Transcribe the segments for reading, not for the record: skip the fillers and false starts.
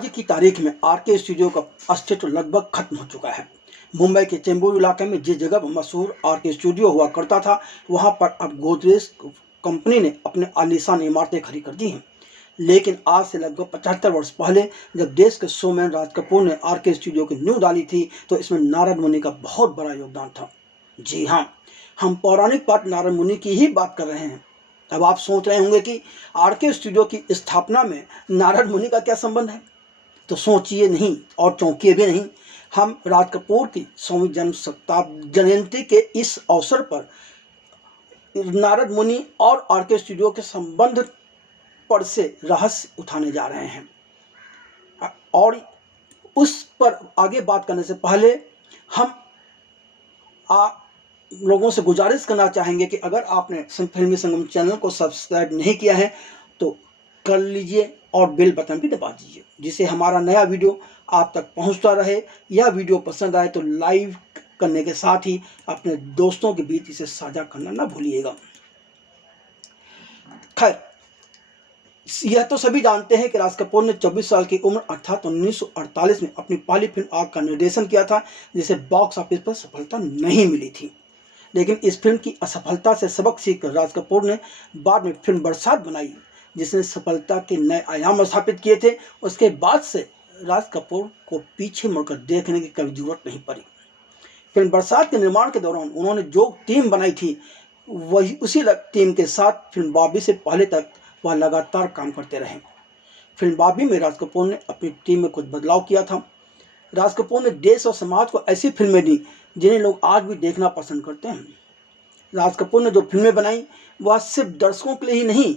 आज की तारीख में आरके स्टूडियो का अस्तित्व लगभग खत्म हो चुका है। मुंबई के चेंबूर इलाके में जिस जगह मशहूर आरके स्टूडियो हुआ करता था, वहां पर अब गोदरेज कंपनी ने अपने आलीशान इमारतें खड़ी कर दी हैं। लेकिन आज से लगभग 75 वर्ष पहले जब देश के शोमैन राज कपूर ने आरके स्टूडियो की नींव डाली थी, तो इसमें नारद मुनि का बहुत बड़ा योगदान था। जी हाँ, हम पौराणिक पात्र नारद मुनि की ही बात कर रहे हैं। अब आप सोच रहे होंगे कि आरके स्टूडियो की स्थापना में नारद मुनि का क्या संबंध है? तो सोचिए नहीं और चौंकिए भी नहीं। हम राज कपूर की 100वीं जयंती के इस अवसर पर नारद मुनि और आरके स्टूडियो के संबंध पर से रहस्य उठाने जा रहे हैं। और उस पर आगे बात करने से पहले हम लोगों से गुजारिश करना चाहेंगे कि अगर आपने फिल्मी संगम चैनल को सब्सक्राइब नहीं किया है तो कर लीजिए और बेल बटन भी दबा दीजिए, जिससे हमारा नया वीडियो आप तक पहुंचता रहे। यह वीडियो पसंद आए तो लाइक करने के साथ ही अपने दोस्तों के बीच इसे साझा करना ना भूलिएगा। खैर, यह तो सभी जानते हैं कि राज कपूर ने 24 साल की उम्र अर्थात 1948 में अपनी पहली फिल्म आग का निर्देशन किया था, जिसे बॉक्स ऑफिस पर सफलता नहीं मिली थी। लेकिन इस फिल्म की असफलता से सबक सीखकर राज कपूर ने बाद में फिल्म बरसात बनाई, जिसने सफलता के नए आयाम स्थापित किए थे। उसके बाद से राज कपूर को पीछे मुड़कर देखने की कभी जरूरत नहीं पड़ी। फिल्म बरसात के निर्माण के दौरान उन्होंने जो टीम बनाई थी, वही उसी टीम के साथ फिल्म बॉबी से पहले तक वह लगातार काम करते रहे। फिल्म बॉबी में राज कपूर ने अपनी टीम में कुछ बदलाव किया था। राज कपूर ने देश और समाज को ऐसी फिल्में दी जिन्हें लोग आज भी देखना पसंद करते हैं। राज कपूर ने जो फिल्में बनाई वह सिर्फ दर्शकों के लिए ही नहीं,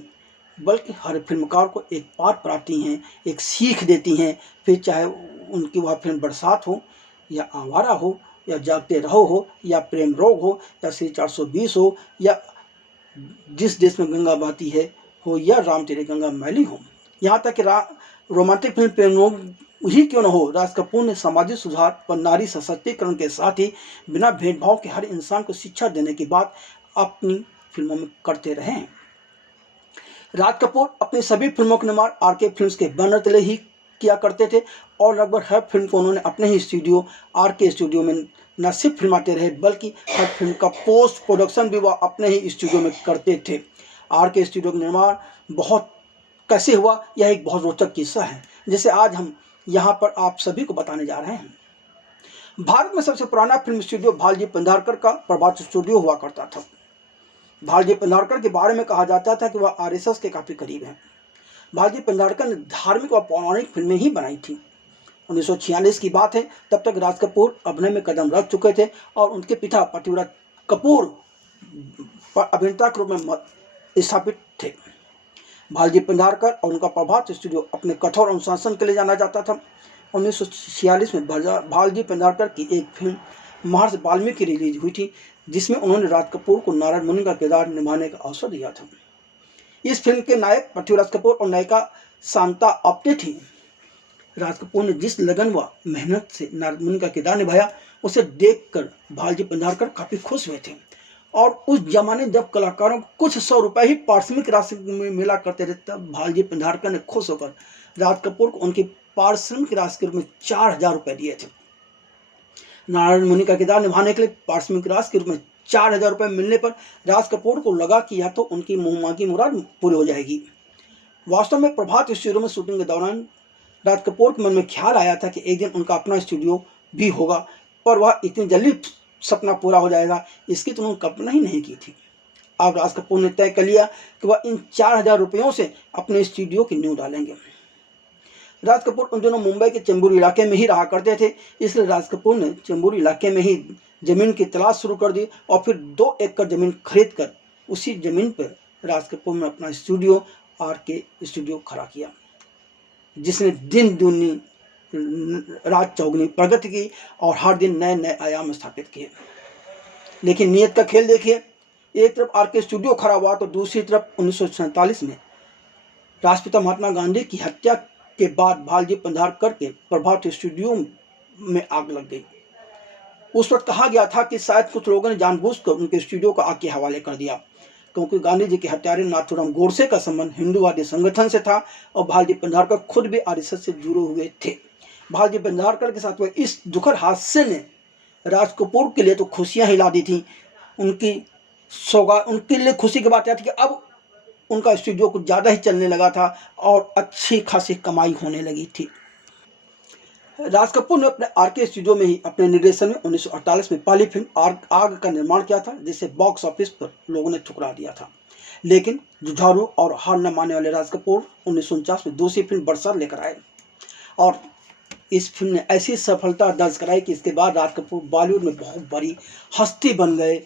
बल्कि हर फिल्मकार को एक पाठ पढ़ाती हैं, एक सीख देती हैं। फिर चाहे उनकी वह फिल्म बरसात हो, या आवारा हो, या जागते रहो हो, या प्रेम रोग हो, या श्री 420 हो, या जिस देश में गंगा बहती है हो, या राम तेरे गंगा मैली हो, यहाँ तक कि रोमांटिक फिल्म प्रेम रोग ही क्यों न हो, राज कपूर ने सामाजिक सुधार और नारी सशक्तिकरण के साथ ही बिना भेदभाव के हर इंसान को शिक्षा देने की बात अपनी फिल्मों में करते रहे हैं। राज कपूर अपनी सभी फिल्मों का निर्माण आरके फिल्म्स के बैनर तले ही किया करते थे और लगभग हर फिल्म को उन्होंने अपने ही स्टूडियो आरके स्टूडियो में न सिर्फ फिल्माते रहे, बल्कि हर फिल्म का पोस्ट प्रोडक्शन भी वह अपने ही स्टूडियो में करते थे। आरके स्टूडियो का निर्माण बहुत कैसे हुआ, यह एक बहुत रोचक किस्सा है, जिसे आज हम यहाँ पर आप सभी को बताने जा रहे हैं। भारत में सबसे पुराना फिल्म स्टूडियो भालजी पेंढारकर का प्रभात स्टूडियो हुआ करता था। भालजी पेंढारकर के बारे में कहा जाता था कि वह आरएसएस के काफ़ी करीब हैं। भालजी पेंढारकर ने धार्मिक और पौराणिक फिल्में ही बनाई थी। 1946 की बात है, तब तक राज कपूर अभिनय में कदम रख चुके थे और उनके पिता पतिव्रत कपूर अभिनेता के रूप में स्थापित थे। भालजी पेंढारकर और उनका प्रभात स्टूडियो अपने कठोर अनुशासन के लिए जाना जाता था। 1946 में भालजी पेंढारकर की एक फिल्म महर्षि वाल्मीकि रिलीज हुई थी, जिसमें उन्होंने राज कपूर को नारद मुनि का किरदार निभाने का अवसर दिया था। इस फिल्म के नायक पृथ्वीराज कपूर और नायिका शांता आप्टे थी। राज कपूर ने जिस लगन व मेहनत से नारद मुनि का किरदार निभाया, उसे देखकर भालजी पेंढारकर काफ़ी खुश हुए थे। और उस जमाने जब कलाकारों को कुछ 100 रुपये ही पारिश्रमिक राशि में मिला करते थे, तब भालजी पेंढारकर ने खुश होकर राज कपूर को उनकी पारिश्रमिक राशि के रूप में 4000 रुपये दिए थे। नारद मुनि का किरदार निभाने के लिए पारिश्रमिक राशि के रूप में 4000 रुपये मिलने पर राज कपूर को लगा कि यह तो उनकी मुंहमांगी मुराद पूरी हो जाएगी। वास्तव में प्रभात स्टूडियो में शूटिंग के दौरान राज कपूर के मन में ख्याल आया था कि एक दिन उनका अपना स्टूडियो भी होगा, पर वह इतनी जल्दी सपना पूरा हो जाएगा, इसकी तो उन्होंने कल्पना ही नहीं की थी। अब राज कपूर ने तय कर लिया कि वह इन 4000 रुपयों से अपने स्टूडियो की नींव डालेंगे। राज कपूर उन दिनों मुंबई के चेंबूर इलाके में ही रहा करते थे, इसलिए राज कपूर ने चेंबूर इलाके में ही ज़मीन की तलाश शुरू कर दी और फिर 2 एकड़ ज़मीन खरीद कर उसी ज़मीन पर राज कपूर ने अपना स्टूडियो आरके स्टूडियो खड़ा किया, जिसने दिन दूनी रात चौगुनी प्रगति की और हर दिन नए नए आयाम स्थापित किए। लेकिन नियत का खेल देखिए, एक तरफ आरके स्टूडियो खड़ा हुआ तो दूसरी तरफ 1947 में राष्ट्रपिता महात्मा गांधी की हत्या के बाद भालजी पेंढारकर के प्रभात स्टूडियो में आग लग गई। उस वक्त कहा गया था कि शायद कुछ लोगों ने जानबूझकर उनके स्टूडियो को आग के हवाले कर दिया। क्योंकि गांधी जी के हत्यारे नाथूराम गोडसे का संबंध हिंदूवादी संगठन से था और भालजी पेंढारकर खुद भी आरएसएस से जुड़े हुए थे। भालजी पेंढारकर के साथ हुए इस दुखद हादसे ने राज कपूर के लिए तो खुशियां ही ला दी थी। उनके लिए खुशी की बात यह थी कि अब उनका स्टूडियो कुछ ज़्यादा ही चलने लगा था और अच्छी खासी कमाई होने लगी थी। राज कपूर ने अपने आरके स्टूडियो में ही अपने निर्देशन में 1948 में पहली फिल्म आग का निर्माण किया था, जिसे बॉक्स ऑफिस पर लोगों ने ठुकरा दिया था। लेकिन जुझारू और हार न मानने वाले राज कपूर 1949 में दूसरी फिल्म बरसात लेकर आए और इस फिल्म ने ऐसी सफलता दर्ज कराई कि इसके बाद राज कपूर बॉलीवुड में बहुत बड़ी हस्ती बन गए,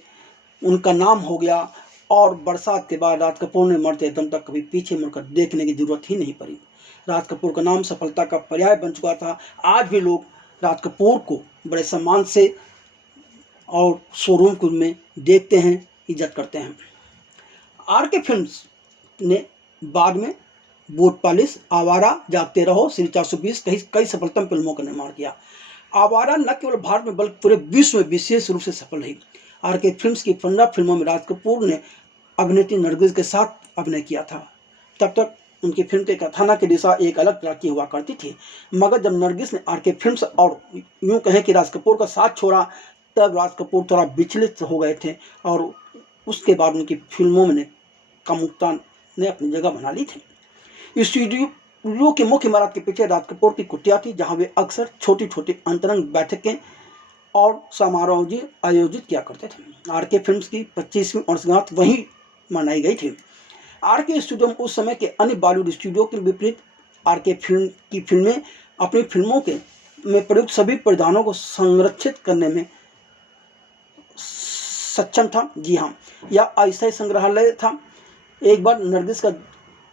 उनका नाम हो गया और बरसात के बाद राज कपूर ने मरते दम तक कभी पीछे मुड़कर देखने की जरूरत ही नहीं पड़ी। राज कपूर का नाम सफलता का पर्याय बन चुका था। आज भी लोग राज कपूर को बड़े सम्मान से और शोरूम में देखते हैं, इज्जत करते हैं। आरके फिल्म्स ने बाद में बूट पॉलिश, आवारा, जागते रहो, श्री 420 कई सफलतम फिल्मों का निर्माण किया। आवारा न केवल भारत में बल्कि पूरे विश्व में विशेष रूप से सफल रही। आरके फिल्म्स की 15 फिल्मों में राज कपूर ने अभिनेत्री नरगिस के साथ अभिनय किया था। तब तक उनकी फिल्म के कथानक की दिशा एक अलग तरह की हुआ करती थी, मगर जब नरगिस ने आरके फिल्म्स और यूँ कहें कि राज कपूर का साथ छोड़ा, तब राज कपूर थोड़ा विचलित हो गए थे और उसके बाद उनकी फिल्मों में कामुकता ने अपनी जगह बना ली थी। स्टूडियो के मुख्य इमारत के पीछे राज कपूर की कुटिया थी, जहाँ वे अक्सर छोटी छोटी अंतरंग बैठकें और समारोह आयोजित किया करते थे। आरके फिल्म्स की 25वीं वर्षगांठ वहीं मनाई गई थी। आरके स्टूडियो उस समय के अन्य बॉलीवुड स्टूडियो के विपरीत आरके फिल्म की फिल्में अपनी फिल्मों में प्रयुक्त सभी परिधानों को संरक्षित करने में सक्षम था। जी हाँ, यह अस्थायी संग्रहालय था। एक बार नरगिस का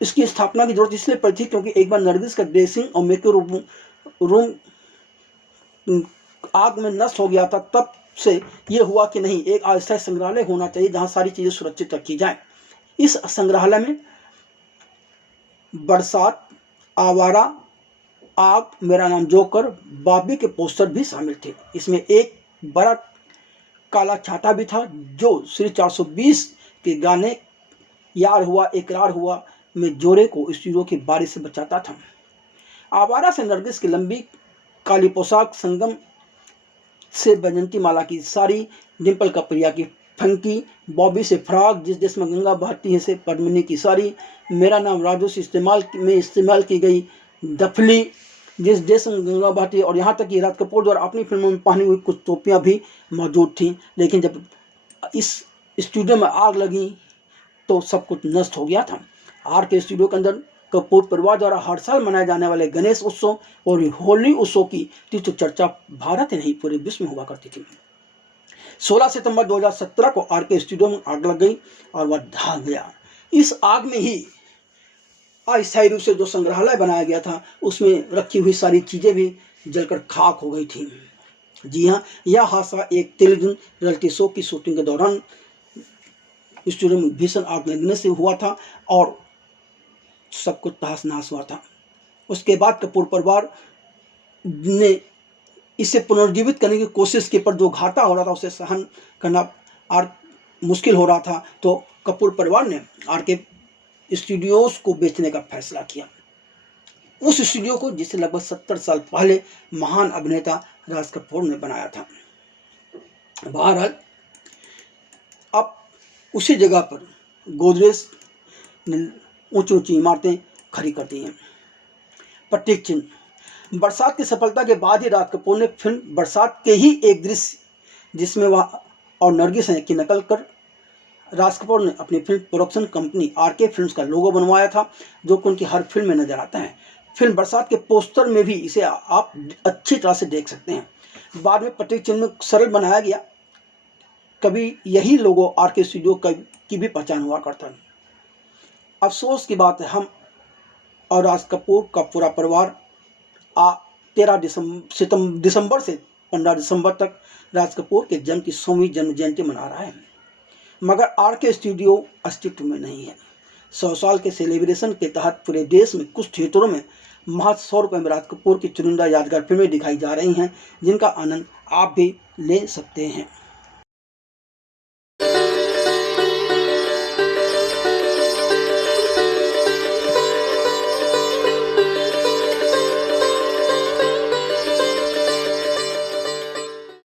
इसकी स्थापना की जरूरत इसलिए पड़ी थी क्योंकि एक बार नरगिस का ड्रेसिंग और मेकअप रूम आग में नष्ट हो गया था। तब से ये हुआ कि नहीं, एक अस्थायी संग्रहालय होना चाहिए जहाँ सारी चीज़ें सुरक्षित रखी जाएं। इस संग्रहालय में बरसात, आवारा, आग, मेरा नाम जोकर, बॉबी के पोस्टर भी शामिल थे। इसमें एक बड़ा काला छाता भी था जो श्री 420 के गाने यार हुआ इकरार हुआ में जोरे को स्टूडियो की बारिश से बचाता था। आवारा से नरगिस की लंबी काली पोशाक, संगम से बैजंती माला की साड़ी, डिम्पल कपड़िया की फंकी, बॉबी से फ्रॉक, जिस देश में गंगा बहती है से पद्मिनी की साड़ी, मेरा नाम राजू से इस्तेमाल की गई दफली, जिस देश में गंगा बहती है, और यहाँ तक कि राज कपूर द्वारा अपनी फिल्मों में पहनी हुई कुछ टोपियाँ भी मौजूद थीं। लेकिन जब इस स्टूडियो में आग लगी तो सब कुछ नष्ट हो गया था। आरके स्टूडियो के अंदर कपूर परिवार द्वारा हर साल मनाए जाने वाले गणेश उत्सव और होली उत्सव की तीव्र चर्चा भारत ही नहीं पूरे विश्व में हुआ करती थी। 16 सितंबर 2017 को आरके स्टूडियो में आग लग गई और वह ढह गया। इस आग में ही अस्थायी रूप से जो संग्रहालय बनाया गया था उसमें रखी हुई सारी चीज़ें भी जलकर खाक हो गई थी। जी हाँ, यह हादसा एक तेलुगु रियलिटी शो की शूटिंग के दौरान स्टूडियो में भीषण आग लगने से हुआ था और सब कुछ तहस नहस हुआ था। उसके बाद कपूर परिवार ने इसे पुनर्जीवित करने की कोशिश की, पर जो घाटा हो रहा था उसे सहन करना मुश्किल हो रहा था, तो कपूर परिवार ने आरके स्टूडियोज को बेचने का फैसला किया। उस स्टूडियो को जिसे लगभग 70 साल पहले महान अभिनेता राज कपूर ने बनाया था। बहरहाल अब उसी जगह पर गोदरेज ने ऊंची ऊंची इमारतें खड़ी कर दी हैं। प्रतीक चिन्ह। बरसात की सफलता के बाद ही राज कपूर ने फिल्म बरसात के ही एक दृश्य जिसमें वह और नरगिस की नकल कर राज कपूर ने अपनी film production company RK films का लोगो बनवाया था, जो कि उनकी हर फिल्म में नजर आता है। फिल्म बरसात के पोस्टर में भी इसे आप अच्छी तरह से देख सकते हैं। बाद में प्रतीक चिन्ह सरल बनाया गया, कभी यही लोगो आरके स्टूडियो की भी पहचान हुआ करता है। अफसोस की बात है, हम और राज कपूर का पूरा परिवार 13 दिसंबर से 15 दिसंबर तक राज कपूर के जन्म की 100वीं जन्म जयंती मना रहा है, मगर आरके स्टूडियो अस्तित्व में नहीं है। 100 साल के सेलिब्रेशन के तहत पूरे देश में कुछ थिएटरों में महज 100 रुपये में राज कपूर की चुनिंदा यादगार फिल्में दिखाई जा रही हैं, जिनका आनंद आप भी ले सकते हैं।